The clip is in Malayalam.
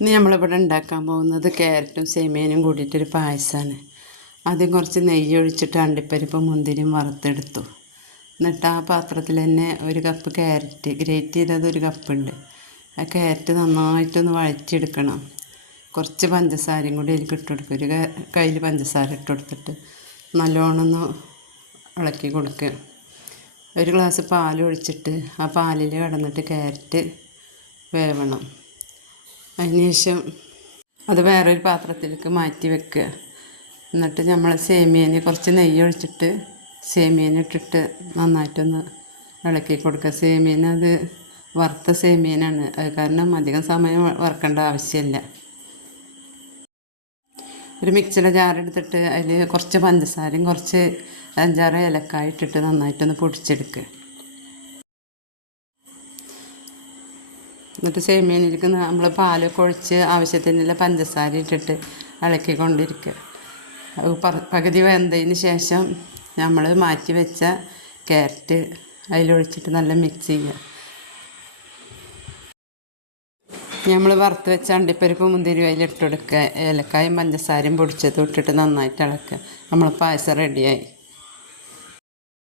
ഇന്ന് നമ്മളിവിടെ ഉണ്ടാക്കാൻ പോകുന്നത് ക്യാരറ്റും സേമിയനും കൂടിയിട്ടൊരു പായസമാണ്. ആദ്യം കുറച്ച് നെയ്യ് ഒഴിച്ചിട്ട് അണ്ടിപ്പരിപ്പും മുന്തിരിയും വറുത്തെടുത്തു. എന്നിട്ട് ആ പാത്രത്തിൽ തന്നെ ഒരു കപ്പ് ക്യാരറ്റ് ഗ്രേറ്റ് ചെയ്തത് ഒരു കപ്പുണ്ട്. ആ ക്യാരറ്റ് നന്നായിട്ടൊന്ന് വഴറ്റിയെടുക്കണം. കുറച്ച് പഞ്ചസാരയും കൂടി അതിലേക്ക് ഇട്ട് കൊടുക്കുക. ഒരു കയ്യിൽ പഞ്ചസാര ഇട്ട് കൊടുത്തിട്ട് നല്ലോണം ഒന്ന് ഇളക്കി കൊടുക്കുക. ഒരു ഗ്ലാസ് പാൽ ഒഴിച്ചിട്ട് ആ പാലിൽ കിടന്നിട്ട് ക്യാരറ്റ് വേവണം. അതിനുശേഷം അത് വേറൊരു പാത്രത്തിലേക്ക് മാറ്റി വെക്കുക. എന്നിട്ട് നമ്മൾ സേമിയന് കുറച്ച് നെയ്യ് ഒഴിച്ചിട്ട് സേമിയനിട്ടിട്ട് നന്നായിട്ടൊന്ന് ഇളക്കി കൊടുക്കുക. സേമിയൻ അത് വറുത്ത സേമിയനാണ്, അത് കാരണം അധികം സമയം വറുക്കേണ്ട ആവശ്യമില്ല. ഒരു മിക്സിയുടെ ജാറെടുത്തിട്ട് അതിൽ കുറച്ച് പഞ്ചസാരയും കുറച്ച് 5-6 ഏലക്കായ ഇട്ടിട്ട് നന്നായിട്ടൊന്ന് പൊടിച്ചെടുക്കുക. എന്നിട്ട് സേമിയനിലേക്ക് നമ്മൾ പാലൊക്കെ ഒഴിച്ച് ആവശ്യത്തിനുള്ള പഞ്ചസാര ഇട്ടിട്ട് ഇളക്കിക്കൊണ്ടിരിക്കുക. പകുതി വെന്തതിന് ശേഷം നമ്മൾ മാറ്റി വെച്ച ക്യാരറ്റ് അതിലൊഴിച്ചിട്ട് നല്ല മിക്സ് ചെയ്യുക. നമ്മൾ വറുത്ത് വെച്ച അണ്ടിപ്പരിപ്പ് മുന്തിരി അതിലിട്ട് കൊടുക്കുക. ഏലക്കായും പഞ്ചസാരയും പൊടിച്ചതും ഇട്ടിട്ട് നന്നായിട്ട് ഇളക്കുക. നമ്മൾ പായസം റെഡിയായി.